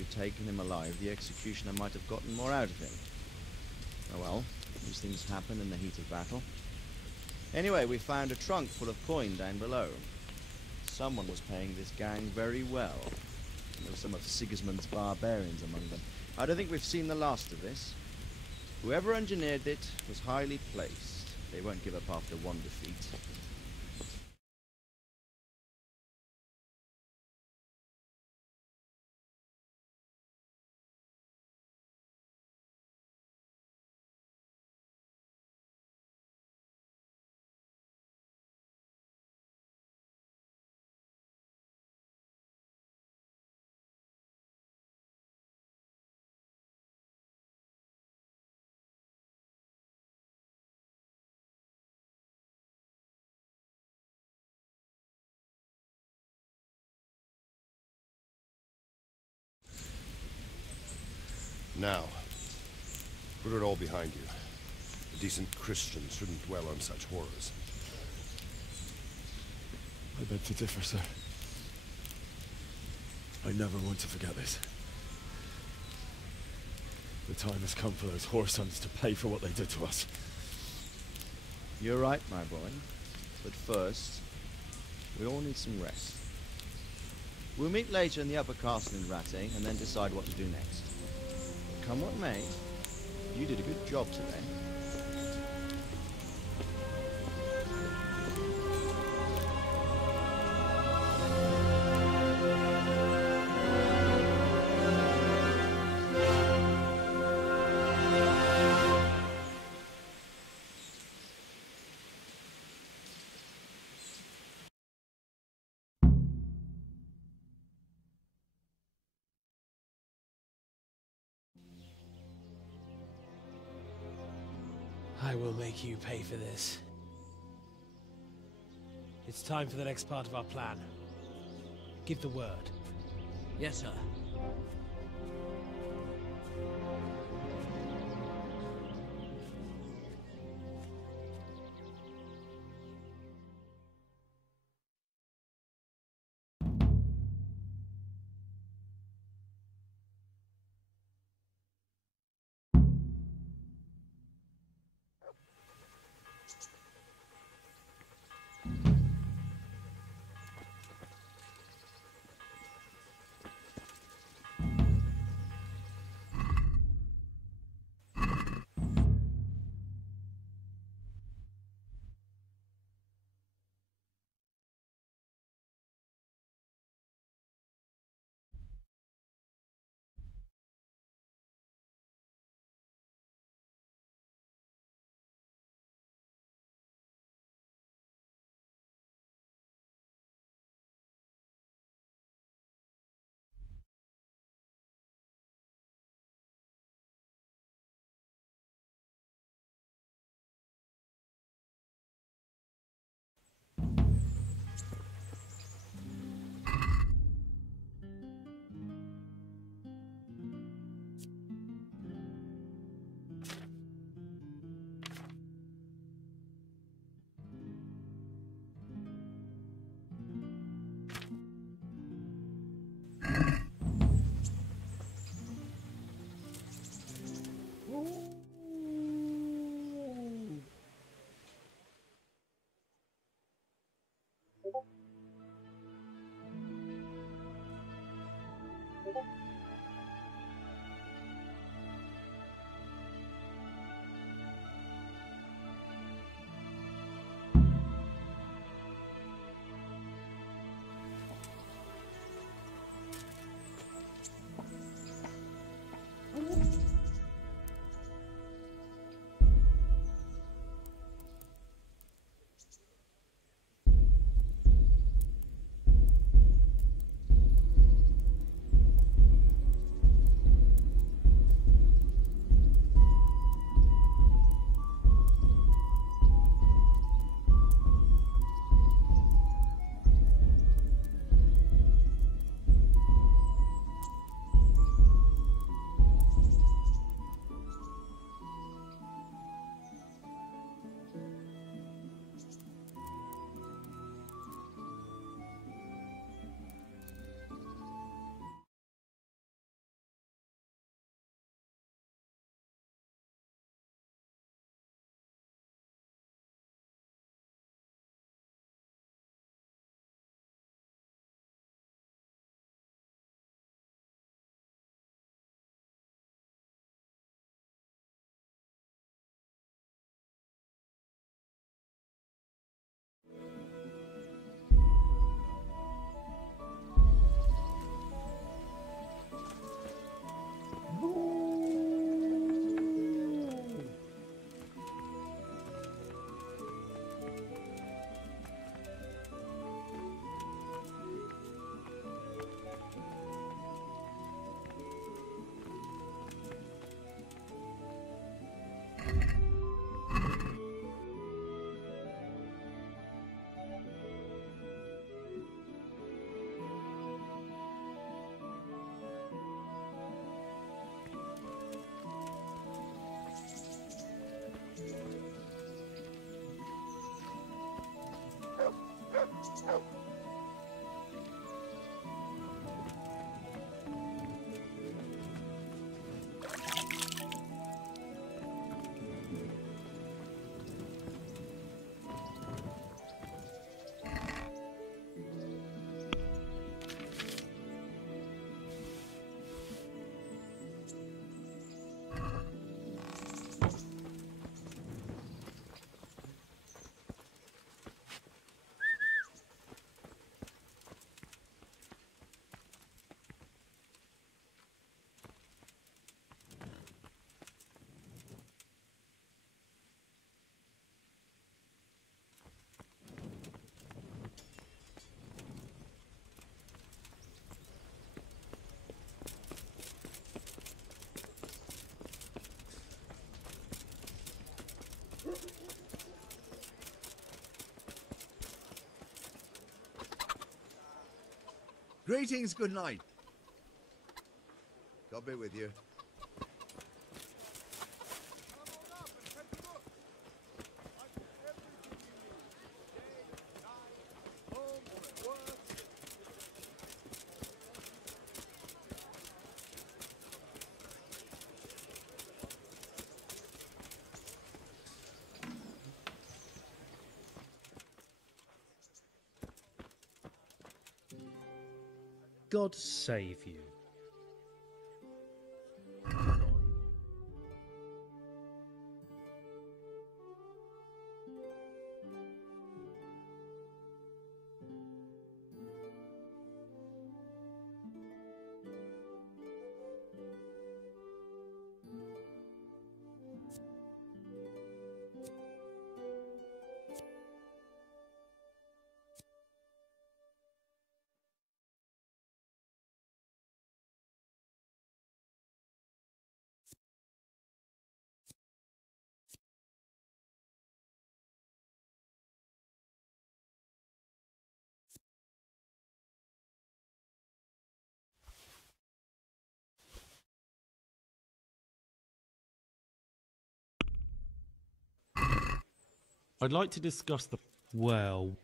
we'd taken him alive, the executioner might have gotten more out of him. Oh well, these things happen in the heat of battle. Anyway, we found a trunk full of coin down below. Someone was paying this gang very well. And there were some of Sigismund's barbarians among them. I don't think we've seen the last of this. Whoever engineered it was highly placed. They won't give up after one defeat. Now, put it all behind you. A decent Christian shouldn't dwell on such horrors. I beg to differ, sir. I never want to forget this. The time has come for those whoresons to pay for what they did to us. You're right, my boy. But first, we all need some rest. We'll meet later in the upper castle in Rattay, and then decide what to do next. Come what may, you did a good job today. I will make you pay for this. It's time for the next part of our plan. Give the word. Yes, sir. Greetings, good night. God be with you. God save you. I'd like to discuss the... Well...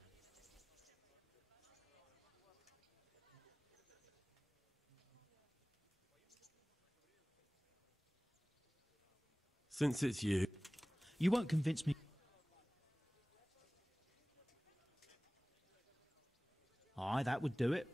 Since it's you... You won't convince me. Aye, that would do it.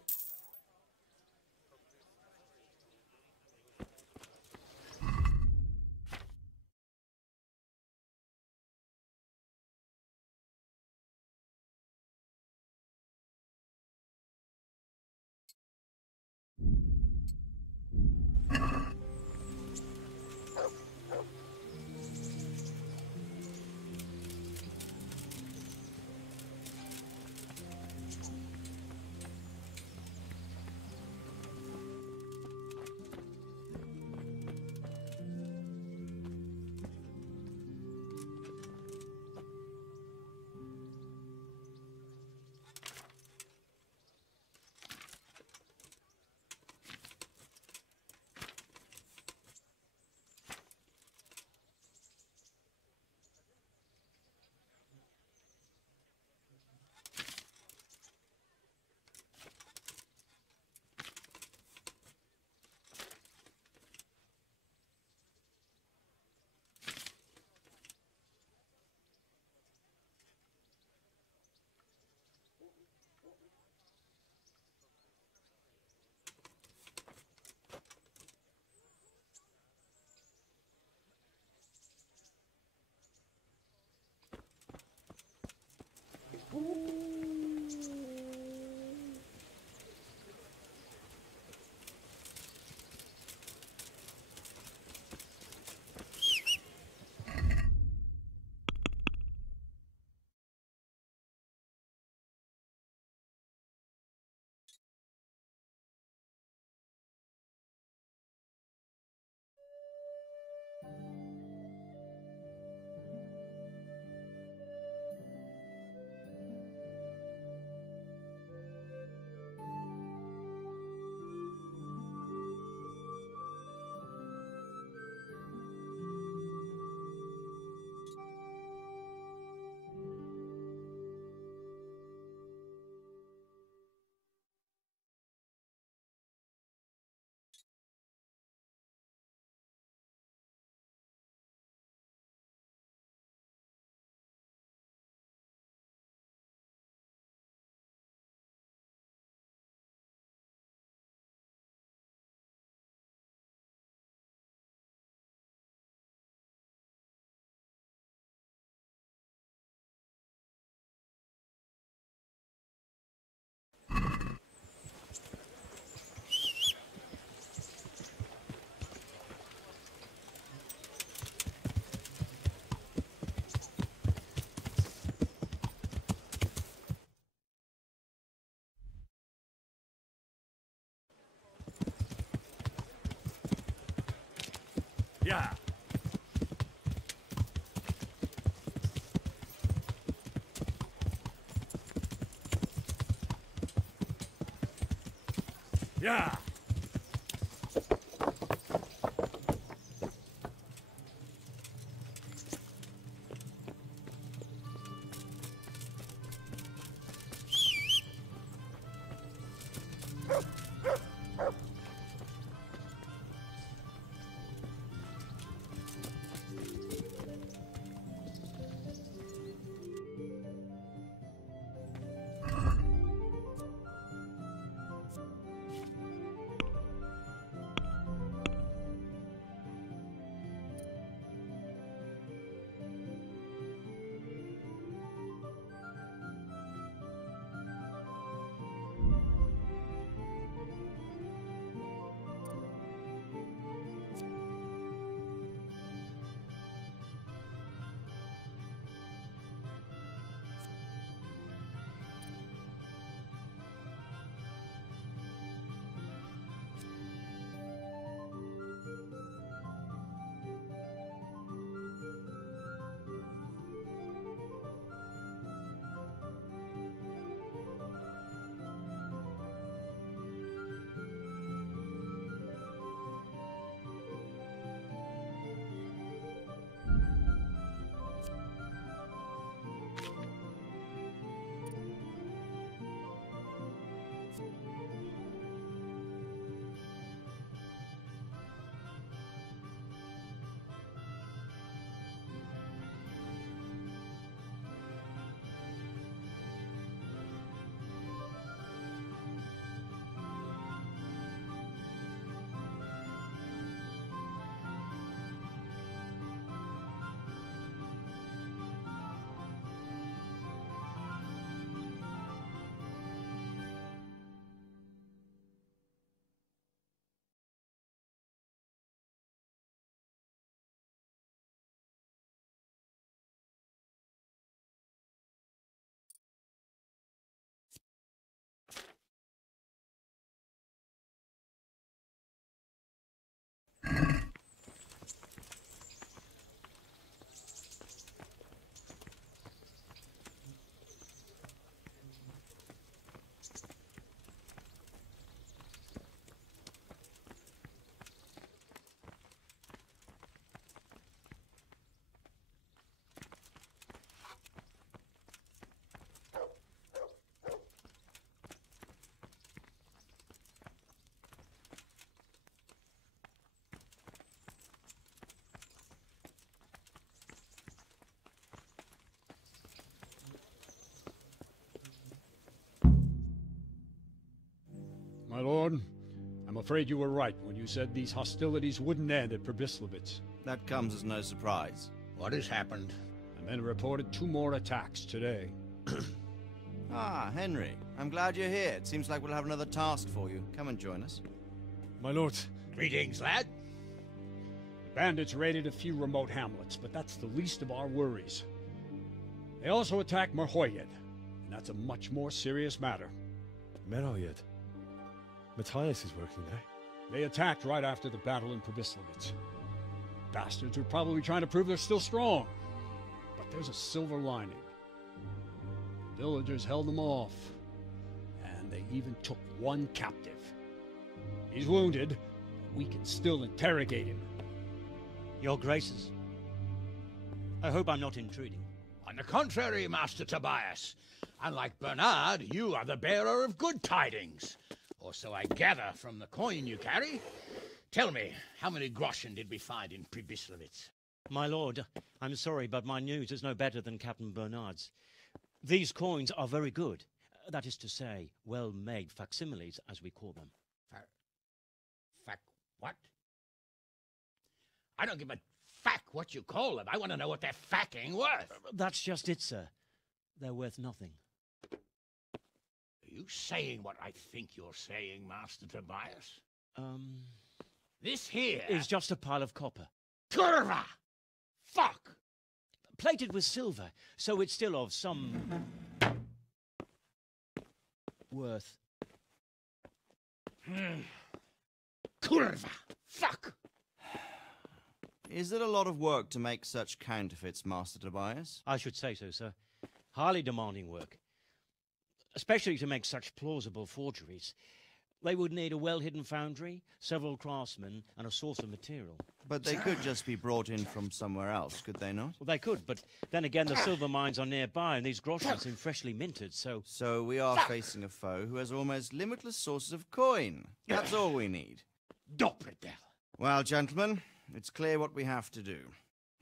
Yeah. Yeah. My lord, I'm afraid you were right when you said these hostilities wouldn't end at Pribyslavitz. That comes as no surprise. What has happened? The men reported 2 more attacks today. Ah, Henry. I'm glad you're here. It seems like we'll have another task for you. Come and join us. My lord, Greetings, lad. bandits raided a few remote hamlets, but that's the least of our worries. They also attacked Merhoyed, and that's a much more serious matter. Merhoyed? Matthias is working there. They attacked right after the battle in Pribyslavitz. Bastards are probably trying to prove they're still strong. But there's a silver lining. The villagers held them off, and they even took 1 captive. He's wounded, but we can still interrogate him. Your Graces, I hope I'm not intruding. On the contrary, Master Tobias. Unlike Bernard, you are the bearer of good tidings. Or so I gather from the coin you carry. Tell me, how many groschen did we find in Pribyslavitz? My lord, I'm sorry, but my news is no better than Captain Bernard's. These coins are very good. That is to say, well-made facsimiles, as we call them. What? I don't give a fack what you call them. I want to know what they're facking worth. That's just it, sir. They're worth nothing. Are you saying what I think you're saying, Master Tobias? This here is just a pile of copper. Kurva! Fuck! Plated with silver, so it's still of some worth. Kurva! Fuck! Is it a lot of work to make such counterfeits, Master Tobias? I should say so, sir. Highly demanding work. Especially to make such plausible forgeries. They would need a well-hidden foundry, several craftsmen, and a source of material. But they could just be brought in from somewhere else, could they not? Well, they could, but then again, the silver mines are nearby, and these groschen seem freshly minted, so... So we are facing a foe who has almost limitless sources of coin. That's all we need. Doppelder. Well, gentlemen, it's clear what we have to do.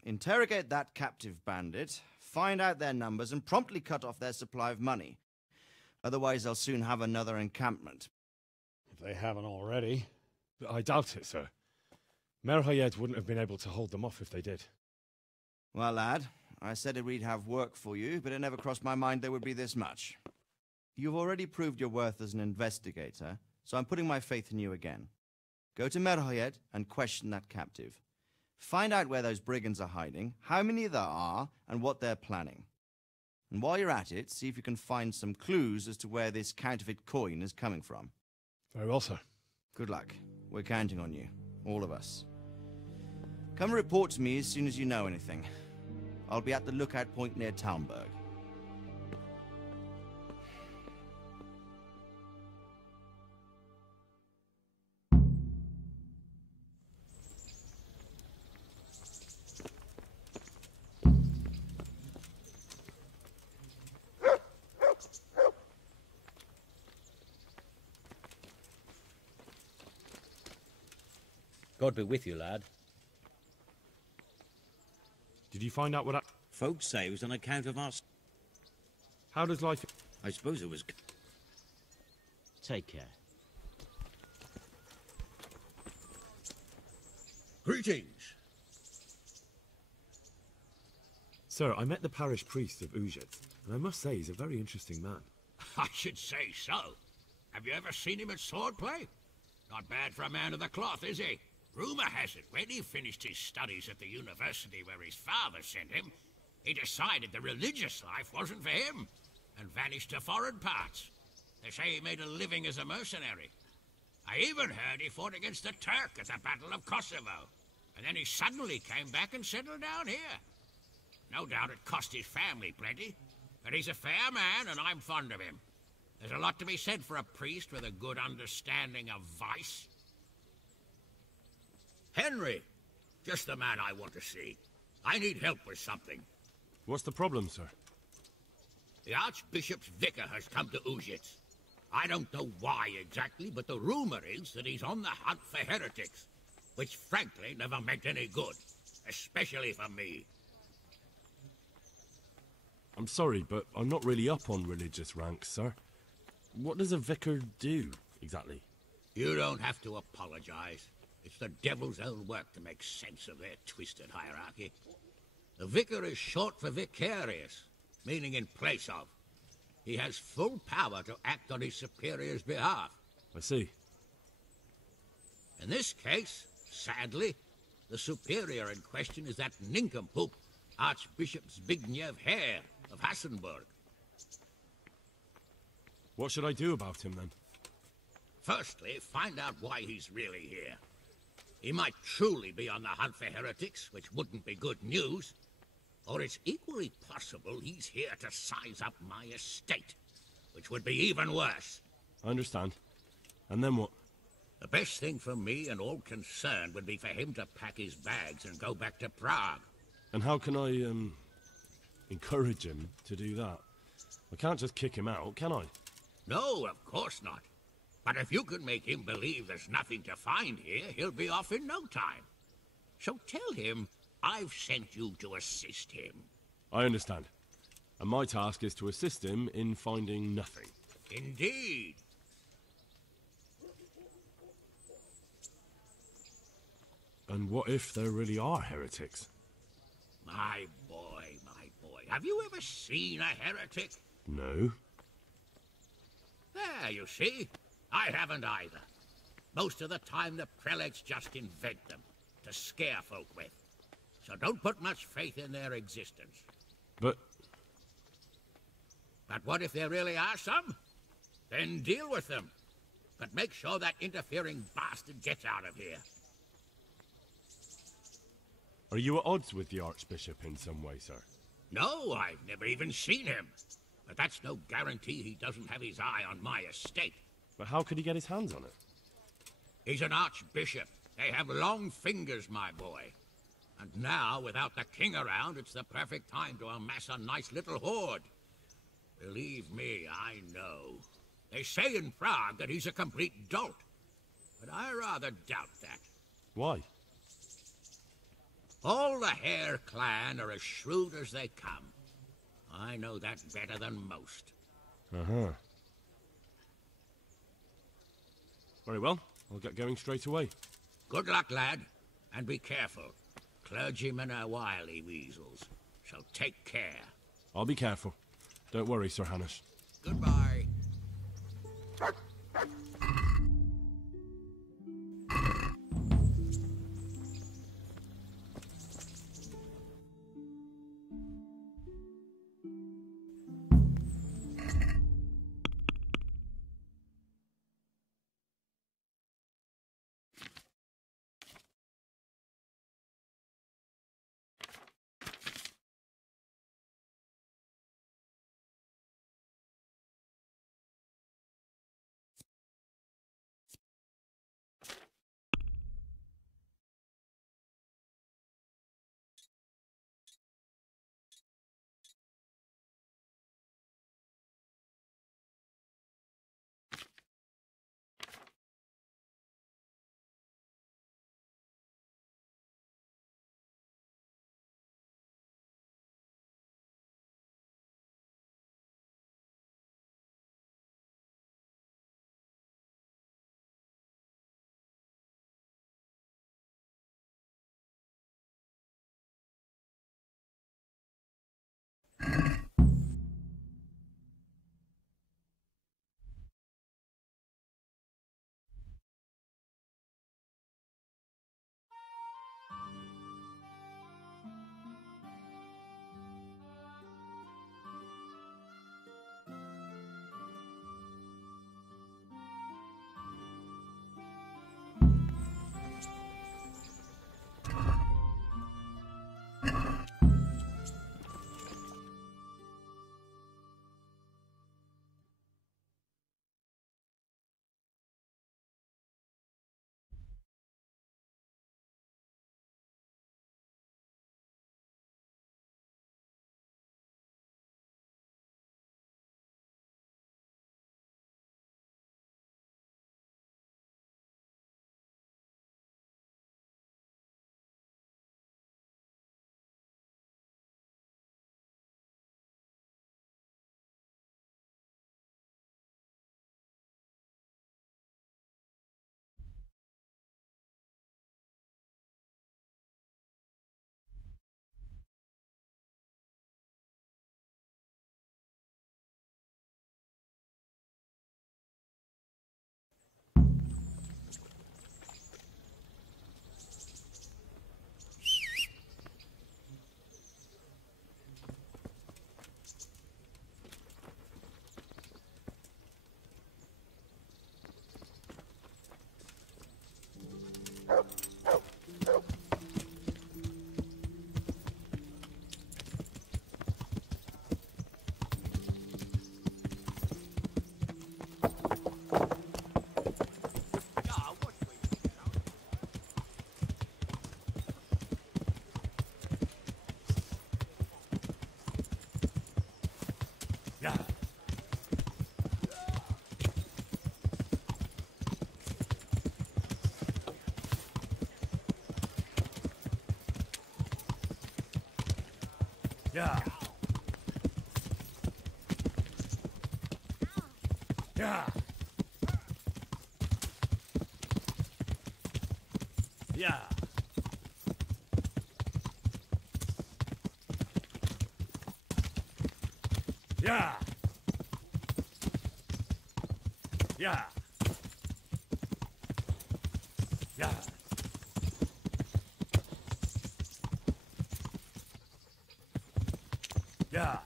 Interrogate that captive bandit, find out their numbers, and promptly cut off their supply of money. Otherwise, they'll soon have another encampment. If they haven't already. I doubt it, sir. Merhayed wouldn't have been able to hold them off if they did. Well, lad, I said we'd have work for you, but it never crossed my mind there would be this much. You've already proved your worth as an investigator, so I'm putting my faith in you again. Go to Merhayed and question that captive. Find out where those brigands are hiding, how many there are, and what they're planning. And while you're at it, see if you can find some clues as to where this counterfeit coin is coming from. Very well, sir. Good luck. We're counting on you. All of us. Come report to me as soon as you know anything. I'll be at the lookout point near Talmberg. God be with you, lad. Did you find out what Folks say it was on account of us. How does life... I suppose it was... Take care. Greetings. Sir, I met the parish priest of Ujet, and I must say he's a very interesting man. I should say so. Have you ever seen him at swordplay? Not bad for a man of the cloth, is he? Rumor has it, when he finished his studies at the university where his father sent him, he decided the religious life wasn't for him, and vanished to foreign parts. They say he made a living as a mercenary. I even heard he fought against the Turk at the Battle of Kosovo, and then he suddenly came back and settled down here. No doubt it cost his family plenty, but he's a fair man, and I'm fond of him. There's a lot to be said for a priest with a good understanding of vice. Henry, just the man I want to see. I need help with something. What's the problem, sir? The Archbishop's vicar has come to Ujic. I don't know why exactly, but the rumor is that he's on the hunt for heretics, which frankly never meant any good, especially for me. I'm sorry, but I'm not really up on religious ranks, sir. What does a vicar do, exactly? You don't have to apologize. It's the devil's own work to make sense of their twisted hierarchy. The vicar is short for vicarious, meaning in place of. He has full power to act on his superior's behalf. I see. In this case, sadly, the superior in question is that nincompoop, Archbishop Zbigniew Hare of Hassenburg. What should I do about him, then? Firstly, find out why he's really here. He might truly be on the hunt for heretics, which wouldn't be good news. Or it's equally possible he's here to size up my estate, which would be even worse. I understand. And then what? The best thing for me and all concerned would be for him to pack his bags and go back to Prague. And how can I, encourage him to do that? I can't just kick him out, can I? No, of course not. But if you can make him believe there's nothing to find here, he'll be off in no time. So tell him I've sent you to assist him. I understand. And my task is to assist him in finding nothing. Indeed. And what if there really are heretics? My boy, my boy. Have you ever seen a heretic? No. There, you see. I haven't either. Most of the time the prelates just invent them to scare folk with. So don't put much faith in their existence. But what if there really are some? Then deal with them. But make sure that interfering bastard gets out of here. are you at odds with the Archbishop in some way, sir? No, I've never even seen him. But that's no guarantee he doesn't have his eye on my estate. But how could he get his hands on it? He's an archbishop. They have long fingers, my boy. And now, without the king around, it's the perfect time to amass a nice little hoard. Believe me, I know. They say in Prague that he's a complete dolt. But I rather doubt that. Why? All the Hare clan are as shrewd as they come. I know that better than most. Uh-huh. Very well. I'll get going straight away. Good luck, lad. And be careful. Clergymen are wily weasels, so take care. I'll be careful. Don't worry, Sir Hannes. Goodbye. Yeah. Yeah. Yeah. Yeah. Yeah. Yeah. Yeah.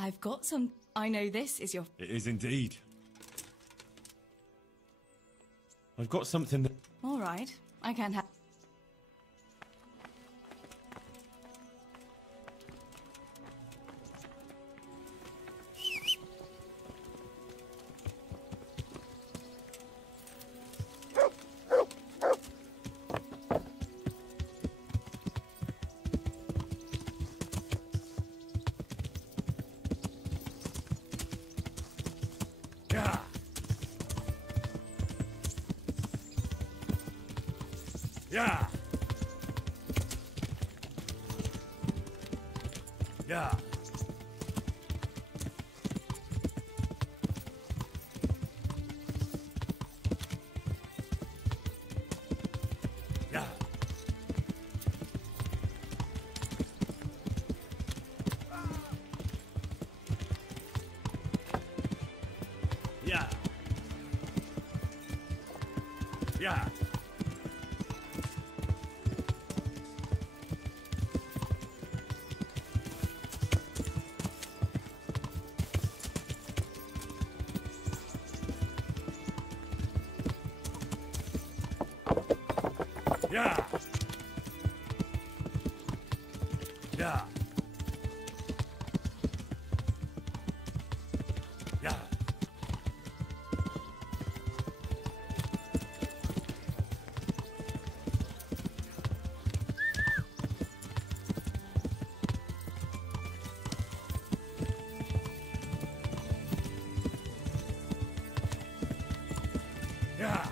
I've got some... I know this is your... It is indeed. I've got something that... All right, I can't have... Yeah. Yeah. Yeah. Yeah. Yeah. Yeah. Yeah. Yeah. Yeah. Yeah.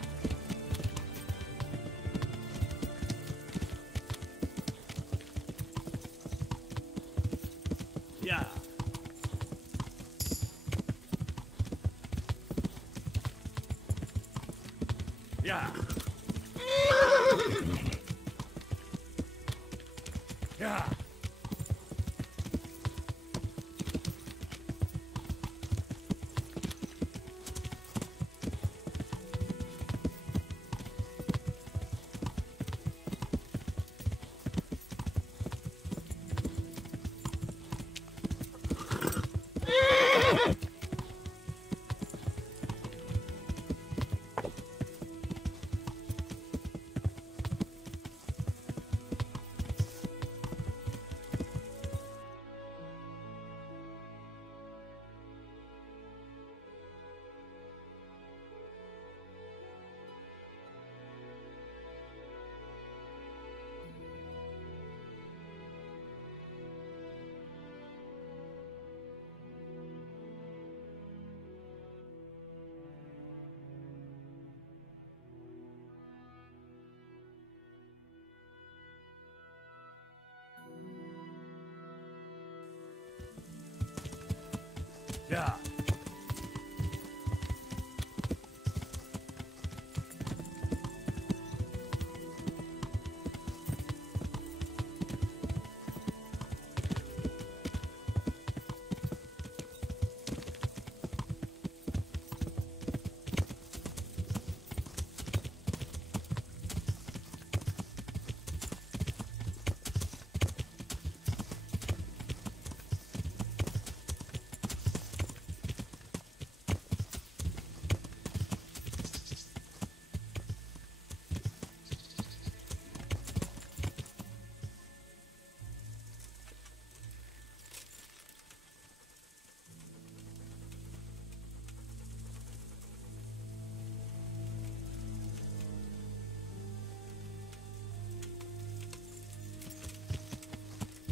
Yeah. Yeah. Yeah.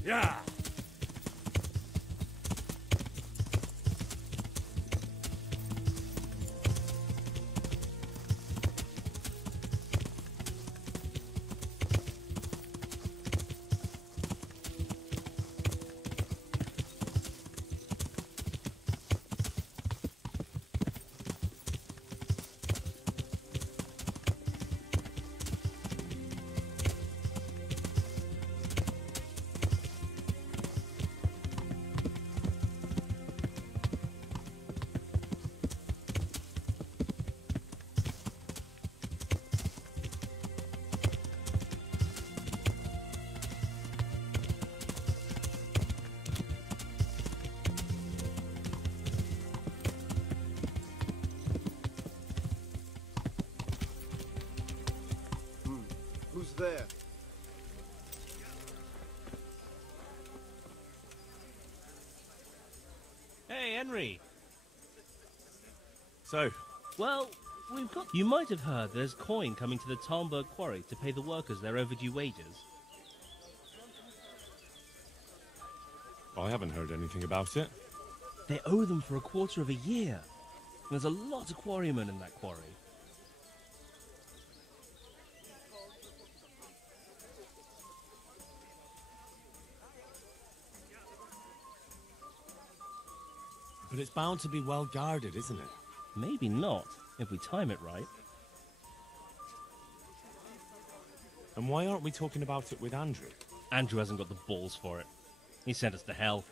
Yeah. there. Hey, Henry. So, Well, we've got... You might have heard there's coin coming to the Talmberg quarry to pay the workers their overdue wages. I haven't heard anything about it. They owe them for a quarter of a year. There's a lot of quarrymen in that quarry. But it's bound to be well guarded, isn't it? Maybe not, if we time it right. And why aren't we talking about it with Andrew? Andrew hasn't got the balls for it. He sent us to hell.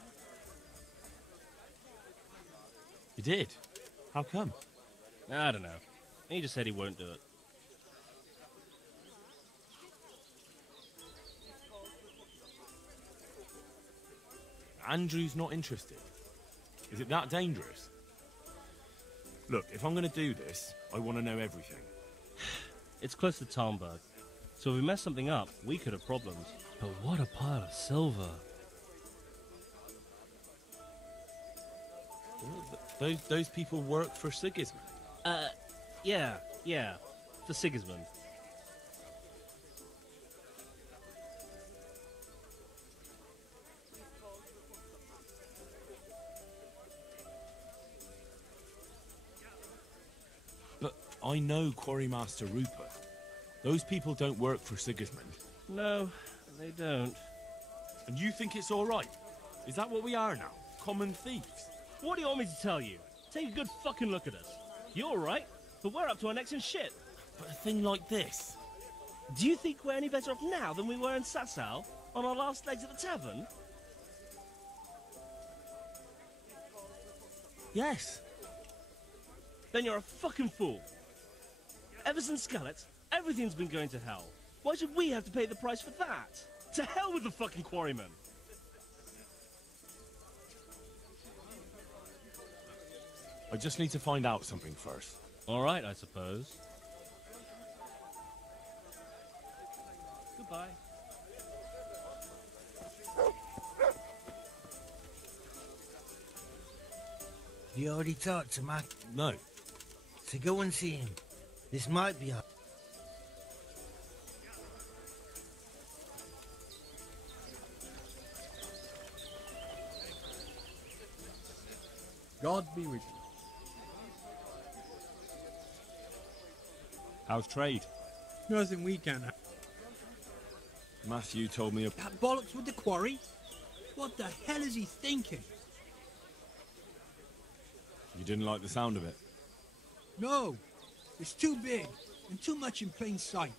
He did? How come? I don't know. He just said he won't do it. Andrew's not interested. Is it that dangerous? Look, if I'm going to do this, I want to know everything. It's close to Talmberg, so if we mess something up, we could have problems. But what a pile of silver. Those people work for Sigismund? Yeah, for Sigismund. But I know Quarrymaster Rupert. Those people don't work for Sigismund. No, they don't. And you think it's all right? Is that what we are now? Common thieves? What do you want me to tell you? Take a good fucking look at us. You're all right, but we're up to our necks in shit. But a thing like this... Do you think we're any better off now than we were in Sasau, on our last legs at the tavern? Yes. Then you're a fucking fool. Ever since Skelet, everything's been going to hell. Why should we have to pay the price for that? To hell with the fucking quarrymen! I just need to find out something first. All right, I suppose. Goodbye. You already talked to Mac? No. So go and see him. This might be a... God be with you. How's trade? Nothing we can. Matthew told me... That bollocks with the quarry? What the hell is he thinking? You didn't like the sound of it? No. It's too big and too much in plain sight.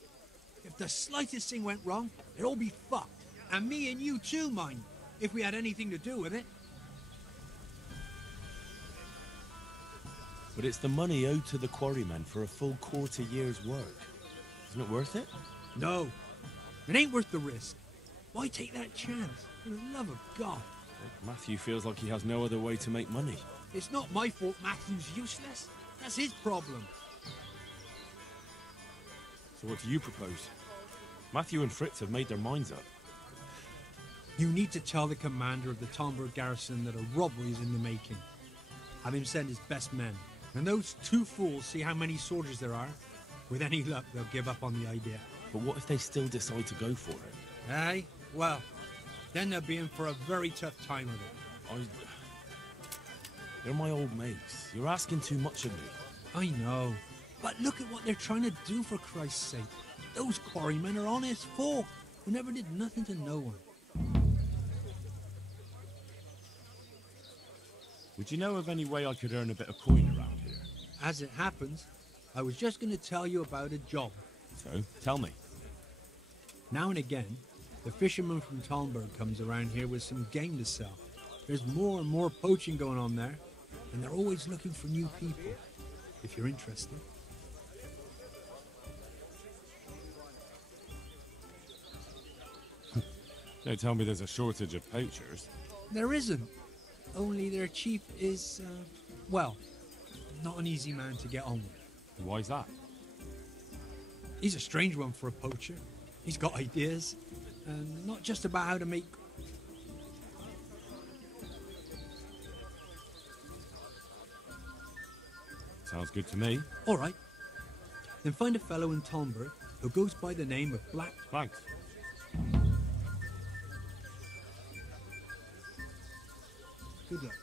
If the slightest thing went wrong, it'd all be fucked. And me and you too, mind, if we had anything to do with it. But it's the money owed to the quarrymen for a full quarter year's work. Isn't it worth it? No. It ain't worth the risk. Why take that chance? For the love of God. Matthew feels like he has no other way to make money. It's not my fault Matthew's useless. That's his problem. So what do you propose? Matthew and Fritz have made their minds up. You need to tell the commander of the Talmberg garrison that a robbery is in the making. Have him send his best men. And those two fools see how many soldiers there are. With any luck, they'll give up on the idea. But what if they still decide to go for it? Aye? Well, then they'll be in for a very tough time of it. They're my old mates. You're asking too much of me. I know. But look at what they're trying to do, for Christ's sake. Those quarrymen are honest folk who never did nothing to no one. Would you know of any way I could earn a bit of coin around here? As it happens, I was just going to tell you about a job. So, tell me. Now and again, the fisherman from Talmberg comes around here with some game to sell. There's more and more poaching going on there, and they're always looking for new people, if you're interested. Don't tell me there's a shortage of poachers. There isn't. Only their chief is, well, not an easy man to get on with. Why's that? He's a strange one for a poacher. He's got ideas, and not just about how to make... Sounds good to me. All right. Then find a fellow in Tomber who goes by the name of Black... Thanks. Good luck.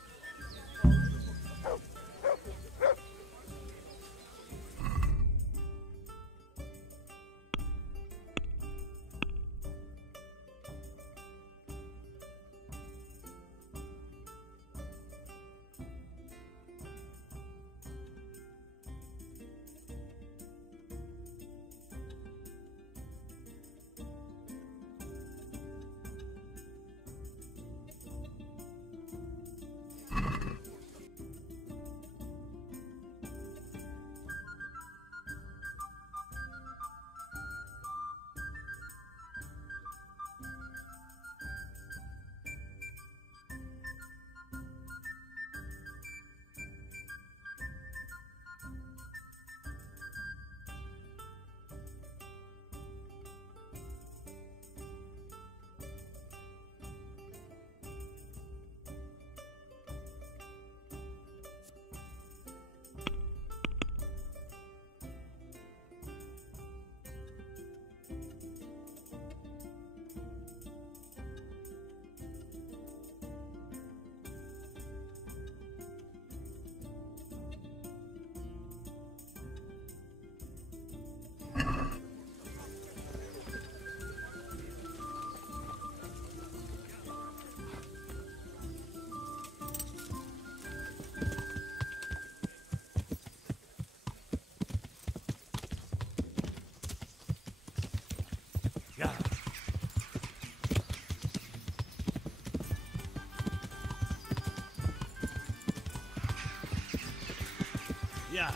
Yeah.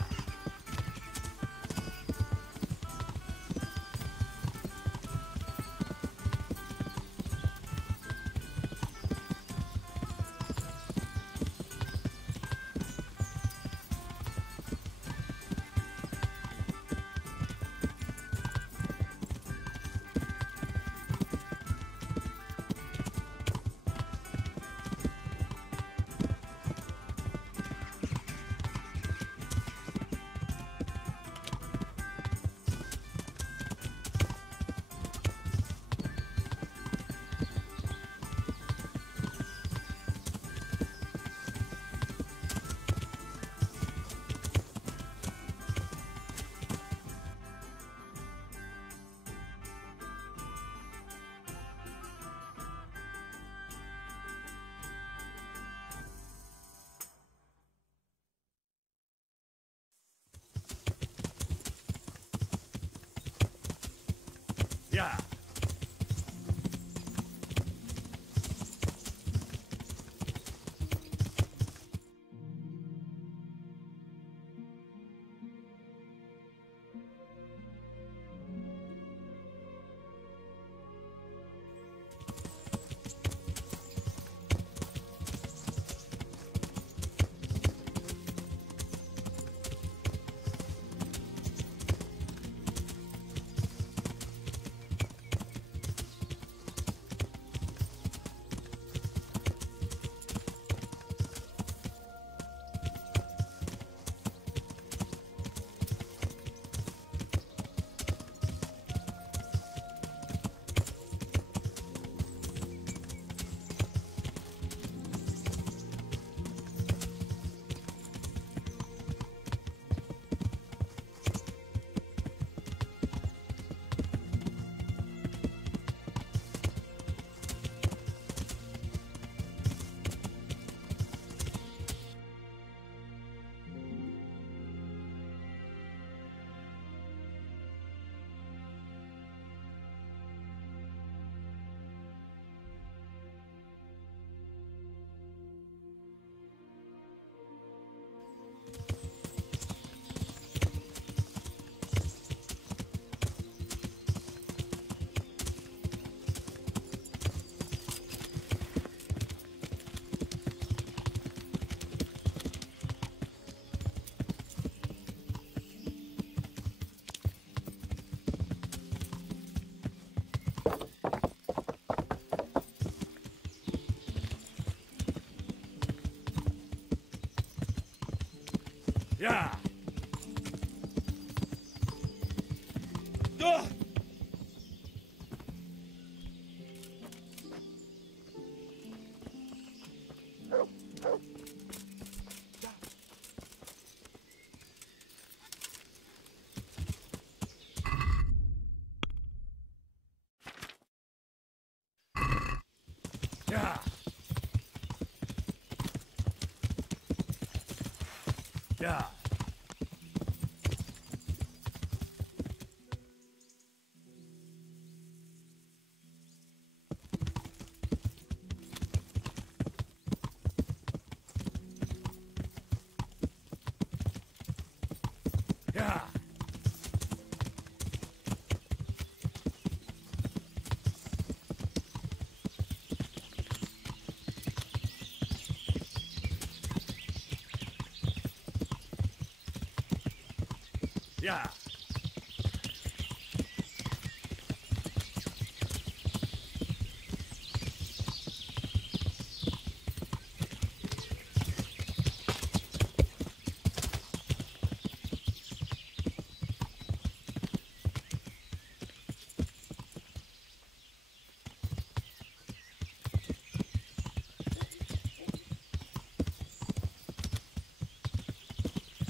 Yeah. Yeah. Yeah. Yeah. Yeah. Yeah.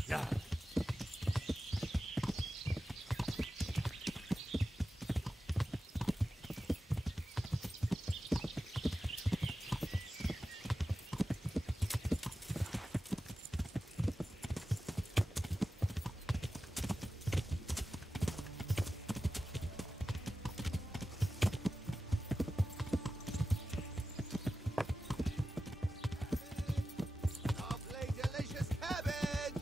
Yeah. Lovely, delicious cabbage!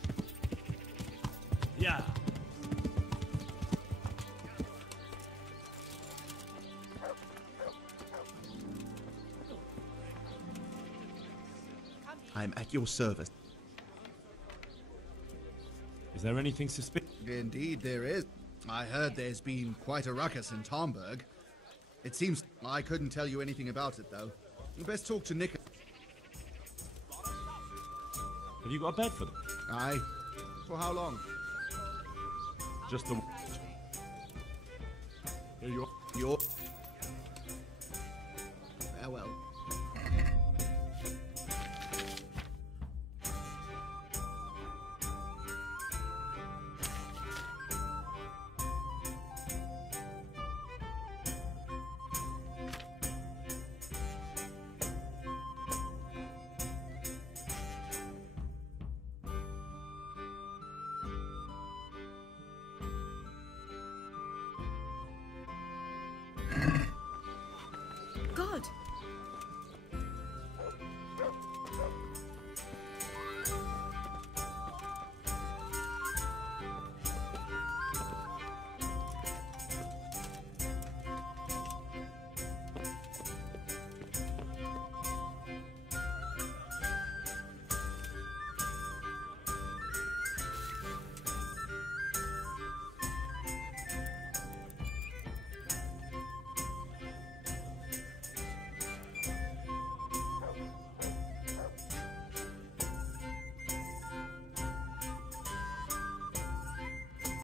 Yeah. I'm at your service. Is there anything suspicious? Indeed there is. I heard there's been quite a ruckus in Tomberg. It seems I couldn't tell you anything about it, though. Best talk to Nick. Have you got a bed for them? Aye. For how long? Just the... Here you are. You're... Farewell.